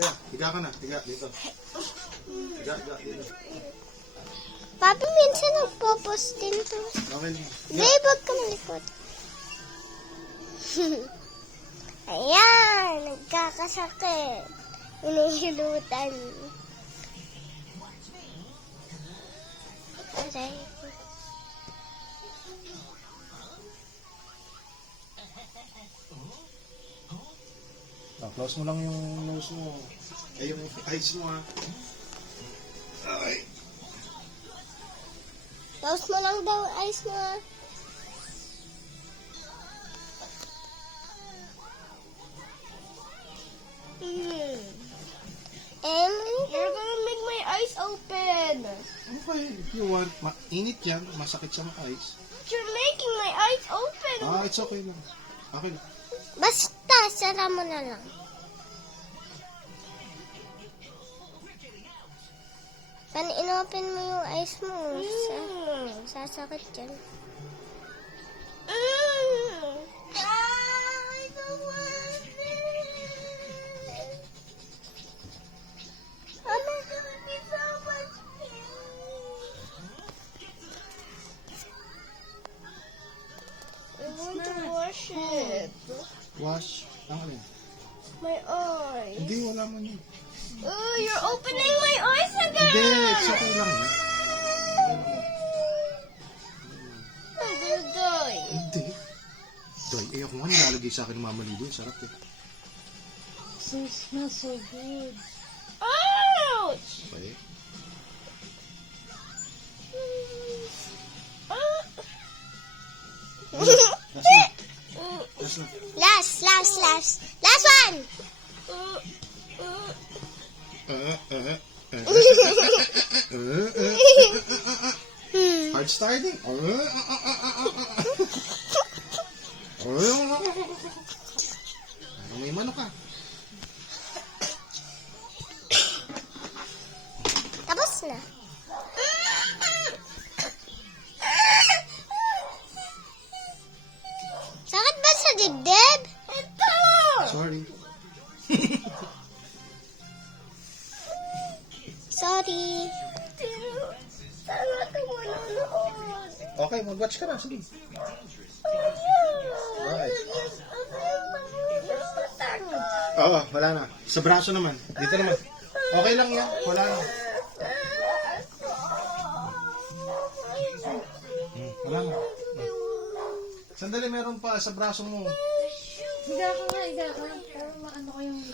Kaya, higa ka na. Higa, dito. Higa, dito. Papi, minsan nagpo-post din to. Okay na. Babe, wag ka malikot. Ayan, nagkakasakit. Inihilutan. Aray. Close mo lang yung nose mo. Ay, yung eyes mo ha. Ay. Close mo lang daw eyes mo. You're gonna make my eyes open. Okay, if you want. Mainit yan. Masakit sa mga eyes. You're making my eyes open. It's okay lang. Okay lang. Basta, sara mo na lang. In-open mo yung eyes mo. Sasakit yan. I don't want it. I'm gonna be so much pain. I want to wash it. Wash. Ang alin? My eyes. Hindi, wala man yun. Oh, you're opening my eyes again. Hindi, it's okay lang. I'm gonna die. Hindi. Doy, ako nga nilalagay sa akin ng Mama Lido. Sarap eh. So it smells so good. Ouch! Okay. Last na. Last one! Hard starting. May manok ka. Tapos na. Sakit ba sa dibdib? Ito! Sorry. Sorry. Sana ka manonood. Okay, mag-watch ka na. Sige. Right. Oo, wala na. Sa braso naman. Dito naman. Okay lang yan. Wala na. Wala na. Sandali, meron pa sa braso mo. Higa ka nga, higa ka. Pero maano ko yung